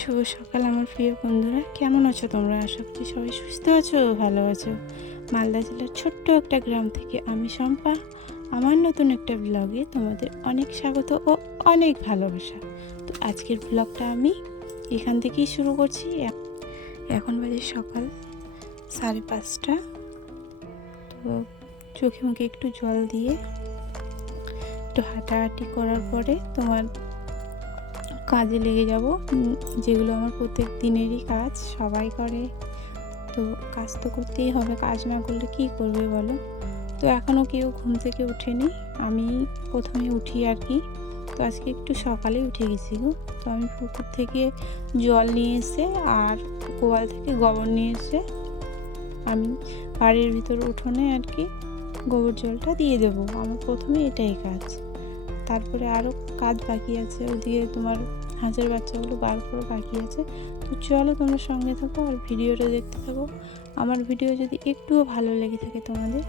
শুভ সকাল আমার প্রিয় বন্ধুরা, কেমন আছো তোমরা? আশা করি সবাই সুস্থ আছো, ভালো আছো। মালদা জেলার ছোট্ট একটা গ্রাম থেকে আমি শম্পা আমার নতুন একটা ব্লগে তোমাদের অনেক স্বাগত ও অনেক ভালোবাসা। তো আজকের ব্লগটা আমি এখান থেকেই শুরু করছি। এখন বাজে সকাল 5:30। তো চোখে মুখে একটু জল দিয়ে একটু হাঁটাহাঁটি করার পরে তোমার কাজে লেগে যাব, যেগুলো আমার প্রত্যেক দিনেরই কাজ, সবাই করে। তো কাজ তো করতেই হবে, কাজ না করলে কি করবে বলো। তো এখনও কেউ ঘুম থেকে ওঠেনি, আমি প্রথমে উঠি আর কি। তো আজকে একটু সকালে উঠে গেছি গো। তো আমি পুকুর থেকে জল নিয়ে এসে আর গোয়াল থেকে গোবর নিয়ে এসে আমি বাড়ির ভিতর উঠোনে আর কি গোবর জলটা দিয়ে দেবো। আমার প্রথমে এটাই কাজ, তারপরে আরও কাজ বাকি আছে। ওইদিকে তোমার হাঁসের বাচ্চাগুলো বার করে বাকি আছে। তো চলো তোমরা সঙ্গে থাকো আর ভিডিওটা দেখতে থাকো। আমার ভিডিও যদি একটুও ভালো লেগে থাকে তোমাদের,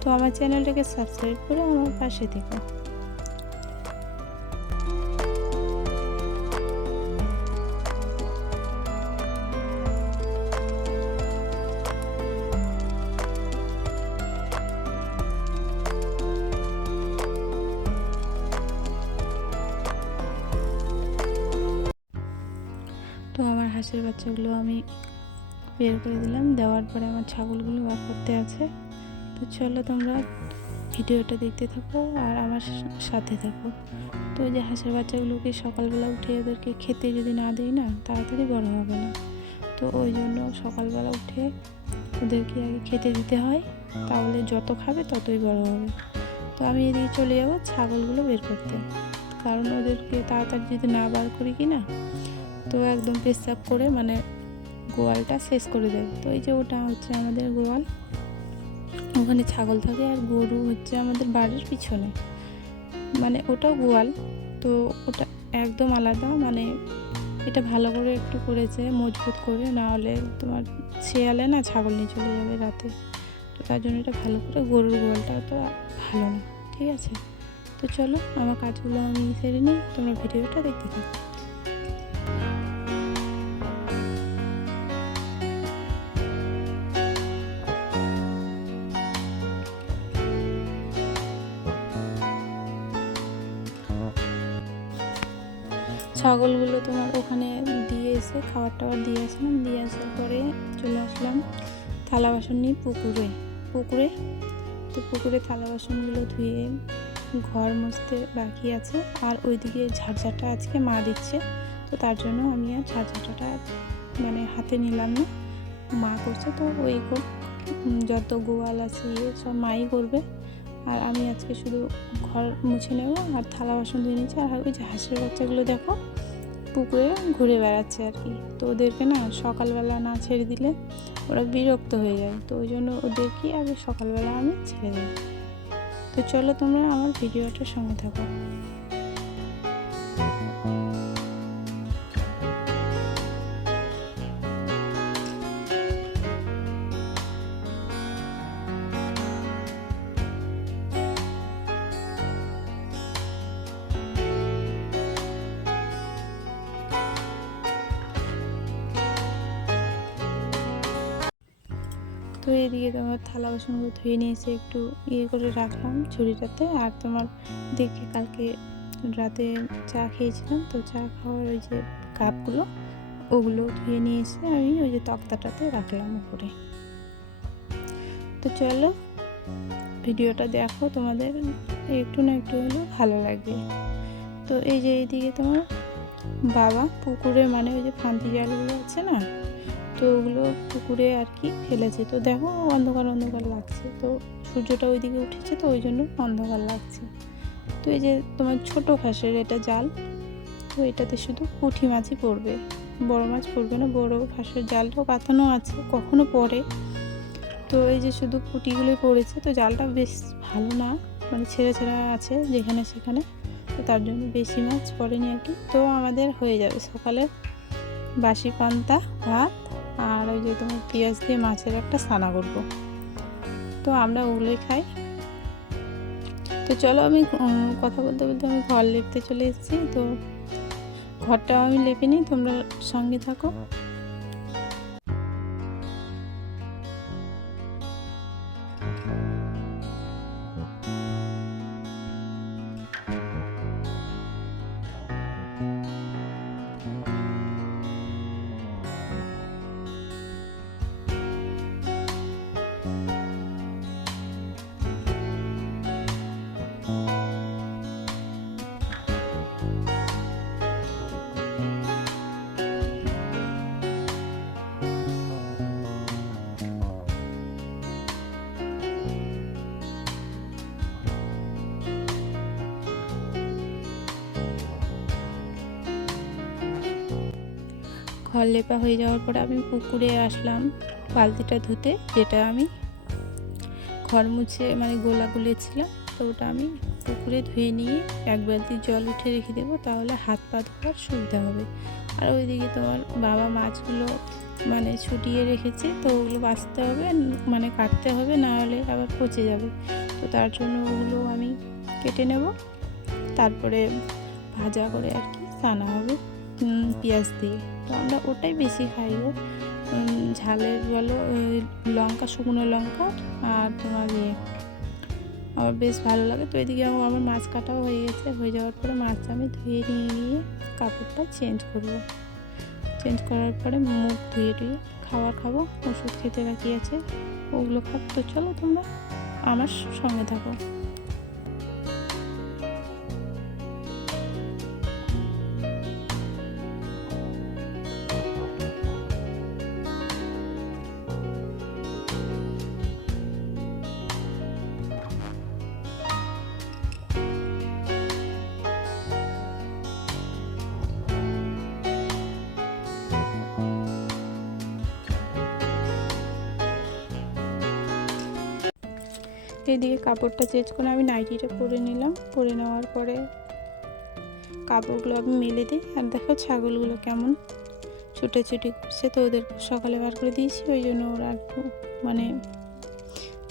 তো আমার চ্যানেলটাকে সাবস্ক্রাইব করে আমার পাশে থেকো। তো আমার হাঁসের বাচ্চাগুলো আমি বের করে দিলাম, দেওয়ার পরে আমার ছাগলগুলো বার করতে আছে। তো চলো তোমরা ভিডিওটা দেখতে থাকো আর আমার সাথে থাকো। তো ওই যে হাঁসের বাচ্চাগুলোকে সকালবেলা উঠে ওদেরকে খেতে যদি না দিই না, তাড়াতাড়ি বড় হবে না। তো ওই জন্য সকালবেলা উঠে ওদেরকে আগে খেতে দিতে হয়, তাহলে যত খাবে ততই বড় হবে। তো আমি এদিকে চলে যাবো ছাগলগুলো বের করতে, কারণ ওদেরকে তাড়াতাড়ি যদি না বার করি কি না, তো একদম পেশাব করে মানে গোয়ালটা শেষ করে দেবে। তো এই যে ওটা হচ্ছে আমাদের গোয়াল, ওখানে ছাগল থাকে আর গরু হচ্ছে আমাদের বাড়ির পিছনে, মানে ওটাও গোয়াল। তো ওটা একদম আলাদা, মানে এটা ভালো করে একটু করেছে মজবুত করে, না হলে তোমার শেয়ালে না ছাগল নিয়ে চলে যাবে রাতে। তো তার জন্য এটা ভালো করে, গরুর গোয়ালটা তো ভালো না, ঠিক আছে। তো চলো আমার কাজগুলো আমি সেরে নিই, তোমরা ভিডিওটা দেখতে থাকো। ছাগলগুলো তোমার ওখানে দিয়ে এসে খাবার টাবার দিয়ে আসলাম, দিয়ে আসার পরে চলে আসলাম থালা বাসন নিয়ে পুকুরে। তো পুকুরে থালা বাসনগুলো ধুয়ে ঘর মুছতে বাকি আছে, আর ওইদিকে ঝাড়ঝাঁটা আজকে মা দিচ্ছে। তো তার জন্য আমি আর ঝাড়ঝাঁটাটা মানে হাতে নিলাম না, মা করছে। তো ওই যত গোয়াল আছে সব মাই করবে, আর আমি আজকে শুধু ঘর মুছে নেব আর থালা বাসন ধুয়ে নিচ্ছি। আর ওই যে হাঁসের বাচ্চাগুলো দেখো পুকুরে ঘুরে বেড়াচ্ছে আর কি। তো ওদেরকে না সকালবেলা না ছেড়ে দিলে ওরা বিরক্ত হয়ে যায়, তো ওই জন্য ওদেরকে আগে সকালবেলা আমি ছেড়ে দিই। তো চলো তোমরা আমার ভিডিওটার সঙ্গে থাকো। তো এদিকে তোমার থালা বাসনগুলো ধুয়ে নিয়ে এসে একটু করে রাখলাম ঝুড়িটাতে। আর তোমার দেখে কালকে রাতে চা খেয়েছিলাম, তো চা খাওয়ার ওই যে কাপগুলো ওগুলো ধুয়ে নিয়ে এসে আমি ওই যে তক্তাটাতে রাখলাম উপরে। তো চলো ভিডিওটা দেখো, তোমাদের একটু না একটু হলেও ভালো লাগবে। তো এই যে এইদিকে তোমার বাবা পুকুরে মানে ওই যে ফান্তি জালগুলো আছে না, তো ওগুলো পুকুরে আর কি ফেলেছে। তো দেখো অন্ধকার অন্ধকার লাগছে, তো সূর্যটা ওইদিকে উঠেছে, তো ওই জন্য অন্ধকার লাগছে। তো এই যে তোমার ছোট ফাঁসের এটা জাল, তো এটাতে শুধু পুঁটি মাছই পড়বে, বড় মাছ পড়বে না। বড় ফাঁসের জালটাও পাতানো আছে, কখনো পড়ে। তো এই যে শুধু পুঁটিগুলোই পড়েছে, তো জালটা বেশ ভালো না, মানে ছেঁড়া ছেঁড়া আছে যেখানে সেখানে, তো তার জন্য বেশি মাছ পড়েনি আর কি। তো আমাদের হয়ে যাবে সকালে বাসি পান্তা ভাত, আর ওই যে তোমার পেঁয়াজ দিয়ে মাছের একটা ছানা করবো। তো আমরা ওগুলোই খাই। তো চলো আমি কথা বলতে বলতে আমি ঘর লেপতে চলে এসেছি। তো ঘরটাও আমি লেপে নিই, তোমরা সঙ্গে থাকো। ঘর লেপা হয়ে যাওয়ার পরে আমি পুকুরে আসলাম বালতিটা ধুতে, যেটা আমি ঘর মুছে মানে গোলা গুলেছিলাম। তো ওটা আমি পুকুরে ধুয়ে নিয়ে এক বালতি জল উঠে রেখে দেবো, তাহলে হাত পা ধোয়ার সুবিধা হবে। আর ওইদিকে তোমার বাবা মাছগুলো মানে ছুটিয়ে রেখেছে, তো ওগুলো বাছতে হবে, মানে কাটতে হবে, না হলে আবার পচে যাবে। তো তার জন্য ওগুলো আমি কেটে নেব, তারপরে ভাজা করে আর কি রান্না হবে পেঁয়াজ দিয়ে। তো আমরা ওটাই বেশি খাই গো, ঝালের বলো লঙ্কা, শুকনো লঙ্কা আর তোমার আমার বেশ ভালো লাগে। তো এদিকে আমার মাছ কাটাও হয়ে গেছে, হয়ে যাওয়ার পরে মাছ আমি ধুয়ে নিয়ে গিয়ে কাপড়টা চেঞ্জ করব। চেঞ্জ করার পরে মুখ ধুয়ে টুয়ে খাবার খাবো, ওষুধ খেতে বাকি আছে, ওগুলো খাবো। তো চলো তোমরা আমার সঙ্গে থাকো। এদিকে কাপড়টা চেঞ্জ করে আমি নাইটিটা পরে নিলাম, পরে নেওয়ার পরে কাপড়গুলো আমি মেলে দিই। আর দেখো ছাগলগুলো কেমন ছুটাছুটি করছে, তো ওদের সকালে বার করে দিয়েছি, ওই জন্য ওরা একটু মানে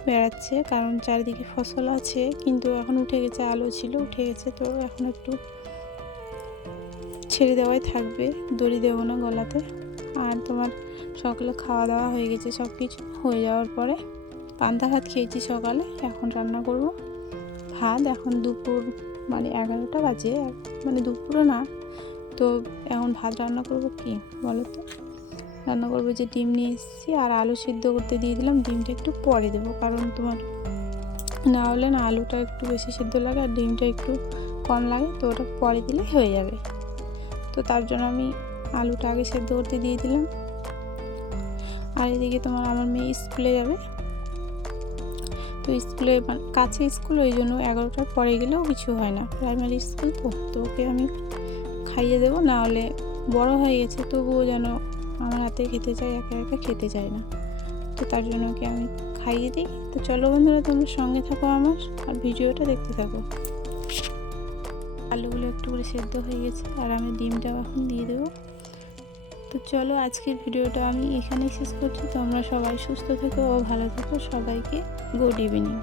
বেড়াচ্ছে, কারণ চারিদিকে ফসল আছে, কিন্তু এখন উঠে গেছে, আলো ছিল উঠে গেছে, তো এখন একটু ছেড়ে দেওয়াই থাকবে, দড়ি দেবো না গলাতে। আর তোমার সকালে খাওয়া দাওয়া হয়ে গেছে, সব কিছু হয়ে যাওয়ার পরে পান্তা ভাত খেয়েছি সকালে, এখন রান্না করব ভাত। এখন দুপুর মানে 11টা বাজে, মানে দুপুরও না, তো এখন ভাত রান্না করব কি বলো তো, রান্না করবো যে ডিম নিয়ে এসেছি আর আলু সিদ্ধ করতে দিয়ে দিলাম। ডিমটা একটু পরে দেবো, কারণ তোমার না হলে না আলুটা একটু বেশি সিদ্ধ লাগে আর ডিমটা একটু কম লাগে, তো ওটা পরে দিলে হয়ে যাবে। তো তার জন্য আমি আলুটা আগে সেদ্ধ করতে দিয়ে দিলাম। আর এদিকে তোমার আমার মেয়ে স্কুলে যাবে, তো স্কুলে কাছে স্কুল, ওই জন্য 11টার পরে গেলেও কিছু হয় না, প্রাইমারি স্কুল তো ওকে আমি খাইয়ে দেবো, না হলে বড় হয়ে গেছে তবুও যেন আমার হাতে খেতে চায়, একা একা খেতে চায় না, তো তার জন্য ওকে আমি খাইয়ে দিই। তো চলো বন্ধুরা তোমরা সঙ্গে থাকো আমার, আর ভিডিওটা দেখতে থাকো। আলুগুলো একটু করে সেদ্ধ হয়ে গেছে, আর আমি ডিমটাও এখন দিয়ে দেবো। তো চলো আজকের ভিডিওটা আমি এখানেই শেষ করছি। তোমরা সবাই সুস্থ থেকো ও ভালো থেকো, সবাইকে গুড ইভিনিং।